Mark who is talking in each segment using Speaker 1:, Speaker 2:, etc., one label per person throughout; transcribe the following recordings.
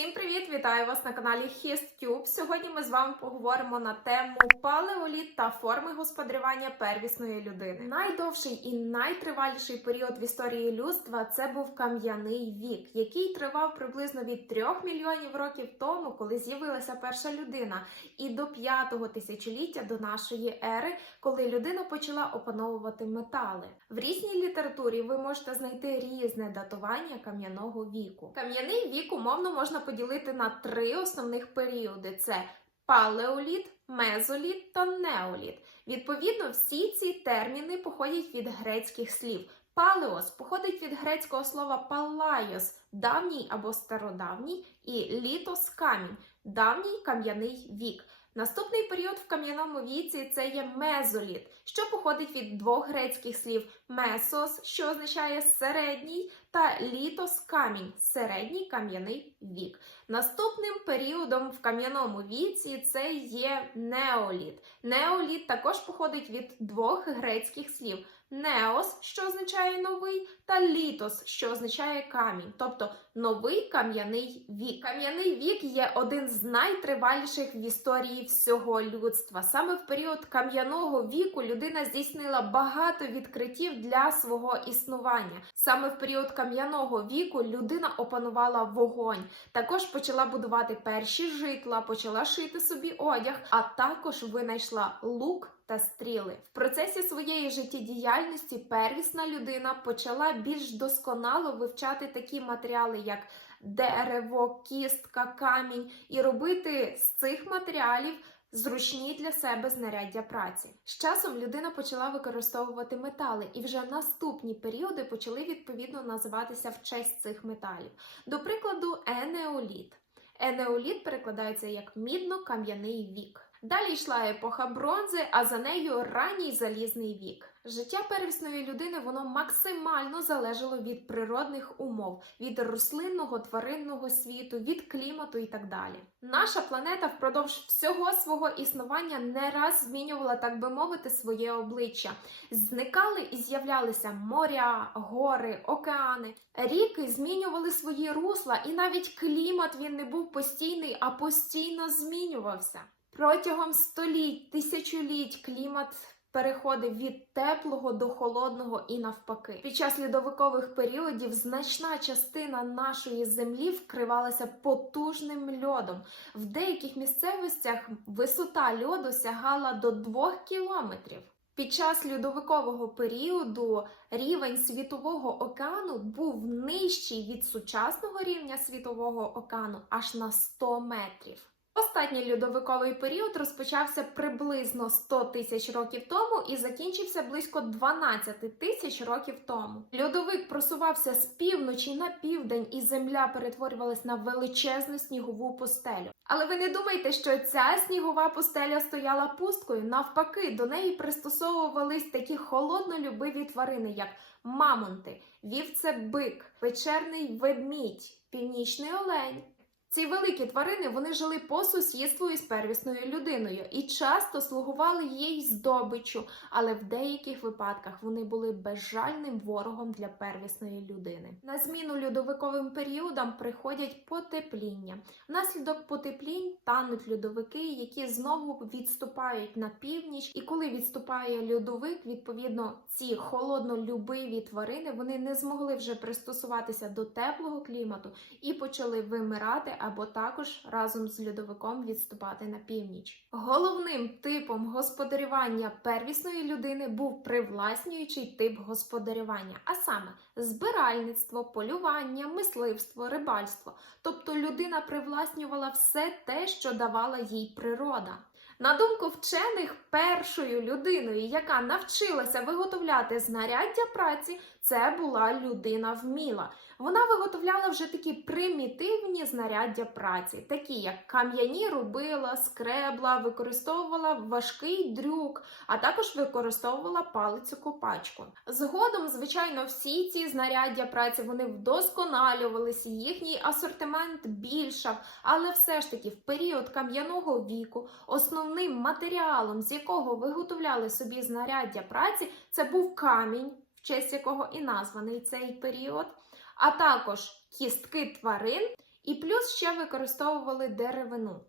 Speaker 1: Всім привіт! Вітаю вас на каналі HistTube. Сьогодні ми з вами поговоримо на тему палеоліт та форми господарювання первісної людини. Найдовший і найтриваліший період в історії людства це був кам'яний вік, який тривав приблизно від 3 мільйонів років тому, коли з'явилася перша людина, і до 5-го тисячоліття до нашої ери, коли людина почала опановувати метали. В різній літературі ви можете знайти різне датування кам'яного віку. Кам'яний вік умовно можна поділити на три основних періоди: це палеоліт, мезоліт та неоліт. Відповідно, всі ці терміни походять від грецьких слів. Палеос походить від грецького слова палайос, давній або стародавній, і літос камінь, давній кам'яний вік. Наступний період в кам'яному віці це є мезоліт, що походить від двох грецьких слів месос, що означає середній, та літос камінь середній кам'яний вік. Наступним періодом в кам'яному віці це є неоліт. Неоліт також походить від двох грецьких слів. Неос, що означає новий, та літос, що означає камінь, тобто новий кам'яний вік. Кам'яний вік є один з найтриваліших в історії всього людства. Саме в період кам'яного віку людина здійснила багато відкриттів для свого існування. Саме в період кам'яного віку людина опанувала вогонь, також почала будувати перші житла, почала шити собі одяг, а також винайшла лук та стріли. В процесі своєї життєдіяльності первісна людина почала більш досконало вивчати такі матеріали, як дерево, кістка, камінь, і робити з цих матеріалів. Зручні для себе знаряддя праці. З часом людина почала використовувати метали, і вже наступні періоди почали відповідно називатися в честь цих металів. До прикладу, енеоліт. Енеоліт перекладається як мідно-кам'яний вік. Далі йшла епоха бронзи, а за нею ранній залізний вік. Життя первісної людини воно максимально залежало від природних умов, від рослинного тваринного світу, від клімату і так далі. Наша планета впродовж всього свого існування не раз змінювала, так би мовити, своє обличчя. Зникали і з'являлися моря, гори, океани. Ріки змінювали свої русла, і навіть клімат він не був постійний, а постійно змінювався. Протягом століть, тисячоліть клімат переходив від теплого до холодного і навпаки. Під час льодовикових періодів значна частина нашої землі вкривалася потужним льодом. В деяких місцевостях висота льоду сягала до 2 кілометрів. Під час льодовикового періоду рівень світового океану був нижчий від сучасного рівня світового океану аж на 100 метрів. Останній льодовиковий період розпочався приблизно 100 тисяч років тому і закінчився близько 12 тисяч років тому. Льодовик просувався з півночі на південь, і земля перетворювалась на величезну снігову пустелю. Але ви не думайте, що ця снігова пустеля стояла пусткою. Навпаки, до неї пристосовувались такі холоднолюбиві тварини, як мамонти, вівце-бик, печерний ведмідь, північний олень. Ці великі тварини вони жили по сусідству із первісною людиною і часто слугували їй здобичу, але в деяких випадках вони були безжальним ворогом для первісної людини. На зміну льодовиковим періодам приходять потепління. Внаслідок потеплінь тануть льодовики, які знову відступають на північ. І коли відступає льодовик, відповідно ці холоднолюбиві тварини вони не змогли вже пристосуватися до теплого клімату і почали вимирати або також разом з льодовиком відступати на північ. Головним типом господарювання первісної людини був привласнюючий тип господарювання, а саме збиральництво, полювання, мисливство, рибальство. Тобто людина привласнювала все те, що давала їй природа. На думку вчених, першою людиною, яка навчилася виготовляти знаряддя праці, це була людина вміла. Вона виготовляла вже такі примітивні знаряддя праці, такі як кам'яні рубила, скребла, використовувала важкий дрюк, а також використовувала палицю копачку. Згодом, звичайно, всі ці знаряддя праці вони вдосконалювалися, їхній асортимент більшав, але все ж таки в період кам'яного віку основним матеріалом, з якого виготовляли собі знаряддя праці, це був камінь, в честь якого і названий цей період, а також кістки тварин І плюс ще використовували деревину.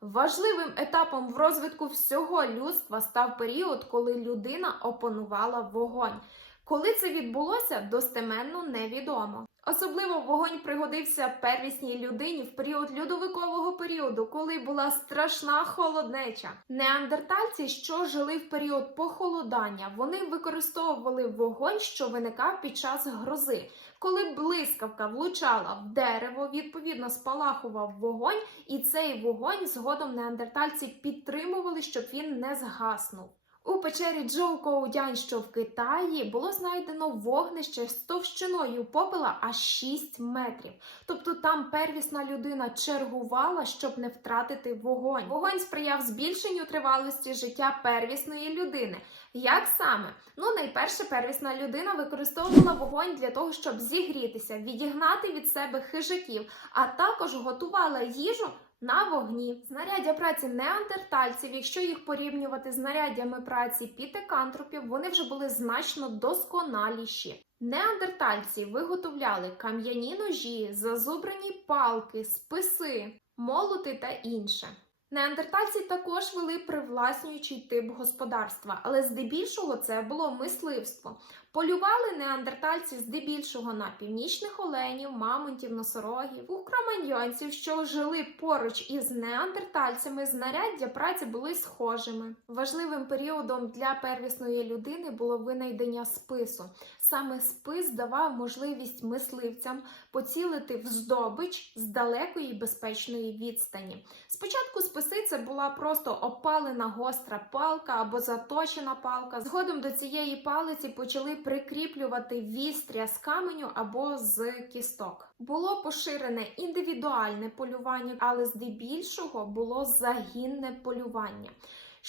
Speaker 1: Важливим етапом в розвитку всього людства став період, коли людина опанувала вогонь. Коли це відбулося, достеменно невідомо. Особливо вогонь пригодився первісній людині в період льодовикового періоду, коли була страшна холоднеча. Неандертальці, що жили в період похолодання, вони використовували вогонь, що виникав під час грози. Коли блискавка влучала в дерево, відповідно спалахував вогонь, і цей вогонь згодом неандертальці підтримували, щоб він не згаснув. У печері Джоу Коудянь, що в Китаї, було знайдено вогнище з товщиною попела аж 6 метрів. Тобто там первісна людина чергувала, щоб не втратити вогонь. Вогонь сприяв збільшенню тривалості життя первісної людини. Як саме? Ну, найперше, первісна людина використовувала вогонь для того, щоб зігрітися, відігнати від себе хижаків, а також готувала їжу на вогні. Знаряддя праці неандертальців, якщо їх порівнювати з знаряддями праці пітекантропів, вони вже були значно досконаліші. Неандертальці виготовляли кам'яні ножі, зазубрені палки, списи, молоти та інше. Неандертальці також вели привласнюючий тип господарства, але здебільшого це було мисливство. Полювали неандертальці здебільшого на північних оленів, мамонтів, носорогів, у кроманьйонців, що жили поруч із неандертальцями, знаряддя праці були схожими. Важливим періодом для первісної людини було винайдення спису. Саме спис давав можливість мисливцям поцілити в здобич з далекої безпечної відстані. Спочатку списи це була просто опалена гостра палка або заточена палка. Згодом до цієї палиці почали прикріплювати вістря з каменю або з кісток. Було поширене індивідуальне полювання, але здебільшого було загінне полювання.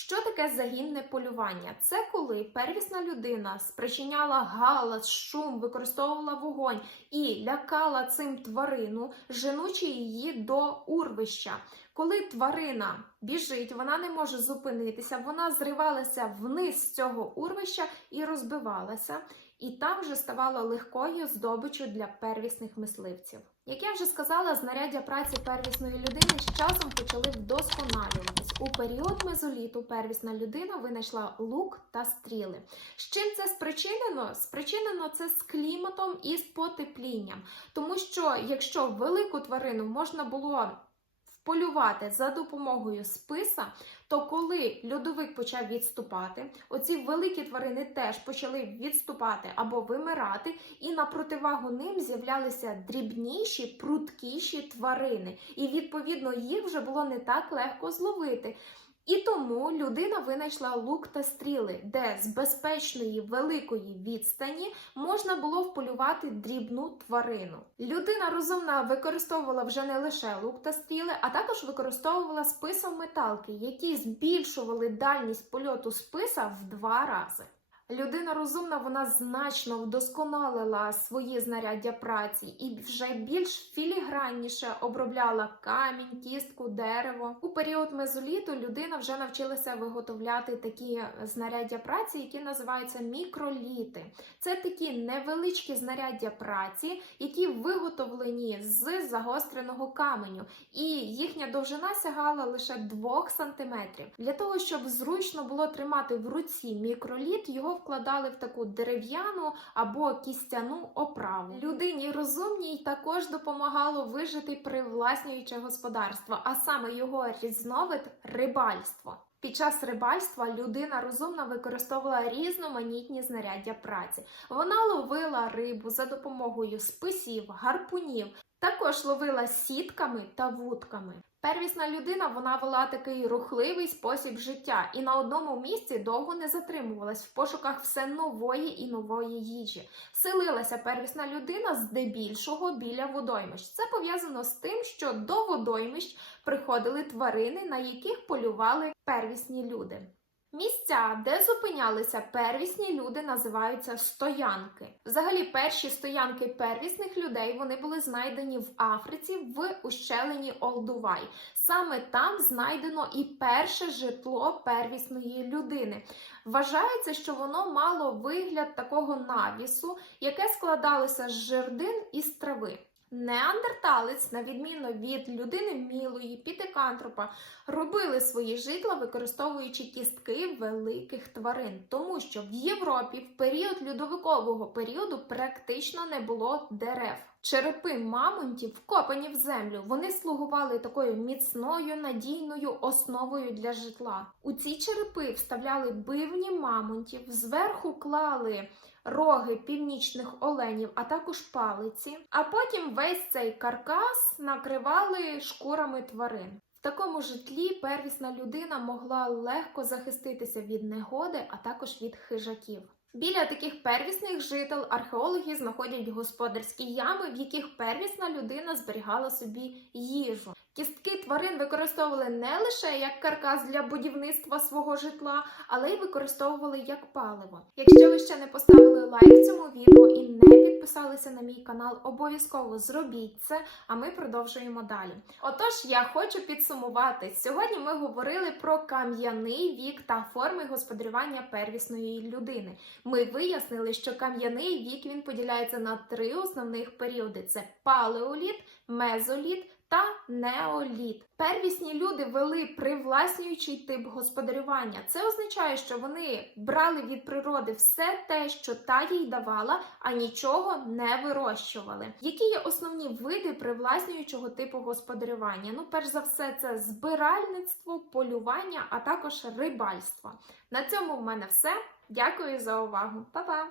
Speaker 1: Що таке загінне полювання? Це коли первісна людина спричиняла галас, шум, використовувала вогонь і лякала цим тварину, женучи її до урвища. Коли тварина біжить, вона не може зупинитися, вона зривалася вниз з цього урвища і розбивалася, і там вже ставала легкою здобичю для первісних мисливців. Як я вже сказала, знаряддя праці первісної людини з часом почали вдосконалюватись. У період мезоліту первісна людина винайшла лук та стріли. З чим це спричинено? Спричинено це з кліматом і з потеплінням, тому що якщо велику тварину можна було полювати за допомогою списа, то коли льодовик почав відступати, оці великі тварини теж почали відступати або вимирати, і на противагу ним з'являлися дрібніші, пруткіші тварини, і відповідно їх вже було не так легко зловити. І тому людина винайшла лук та стріли, де з безпечної великої відстані можна було вполювати дрібну тварину. Людина розумна використовувала вже не лише лук та стріли, а також використовувала списом металки, які збільшували дальність польоту списа в два рази. Людина розумна, вона значно вдосконалила свої знаряддя праці і вже більш філігранніше обробляла камінь, кістку, дерево. У період мезоліту людина вже навчилася виготовляти такі знаряддя праці, які називаються мікроліти. Це такі невеличкі знаряддя праці, які виготовлені з загостреного каменю, і їхня довжина сягала лише 2 см. Для того щоб зручно було тримати в руці мікроліт, його вкладали в таку дерев'яну або кістяну оправу. Людині розумній також допомагало вижити привласнююче господарство, а саме його різновид рибальство. Під час рибальства людина розумно використовувала різноманітні знаряддя праці. Вона ловила рибу за допомогою списів, гарпунів, також ловила сітками та вудками. Первісна людина вона вела такий рухливий спосіб життя і на одному місці довго не затримувалась в пошуках все нової і нової їжі. Селилася первісна людина здебільшого біля водоймищ. Це пов'язано з тим, що до водоймищ приходили тварини, на яких полювали первісні люди. Місця, де зупинялися первісні люди, називаються стоянки. Взагалі, перші стоянки первісних людей вони були знайдені в Африці в ущелині Олдувай. Саме там знайдено і перше житло первісної людини. Вважається, що воно мало вигляд такого навісу, яке складалося з жердин і з трави. Неандерталець, на відміну від людини мілої, пітикантропа, робили свої житла, використовуючи кістки великих тварин, тому що в Європі в період льодовикового періоду практично не було дерев. Черепи мамонтів вкопані в землю. Вони слугували такою міцною надійною основою для житла. У ці черепи вставляли бивні мамонтів, зверху клали роги північних оленів, а також палиці. А потім весь цей каркас накривали шкурами тварин. В такому житлі первісна людина могла легко захиститися від негоди, а також від хижаків. Біля таких первісних жител археологи знаходять господарські ями, в яких первісна людина зберігала собі їжу. Кістки тварин використовували не лише як каркас для будівництва свого житла, але й використовували як паливо. Якщо ви ще не поставили лайк цьому відео і не підписалися на мій канал, обов'язково зробіть це, а ми продовжуємо далі. Отож, я хочу підсумувати. Сьогодні ми говорили про кам'яний вік та форми господарювання первісної людини. Ми вияснили, що кам'яний вік він поділяється на три основних періоди: це палеоліт, мезоліт та неоліт. Первісні люди вели привласнюючий тип господарювання. Це означає, що вони брали від природи все те, що та їй давала, а нічого не вирощували. Які є основні види привласнюючого типу господарювання? Ну, перш за все, це збиральництво, полювання, а також рибальство. На цьому в мене все. Дякую за увагу. Па-па!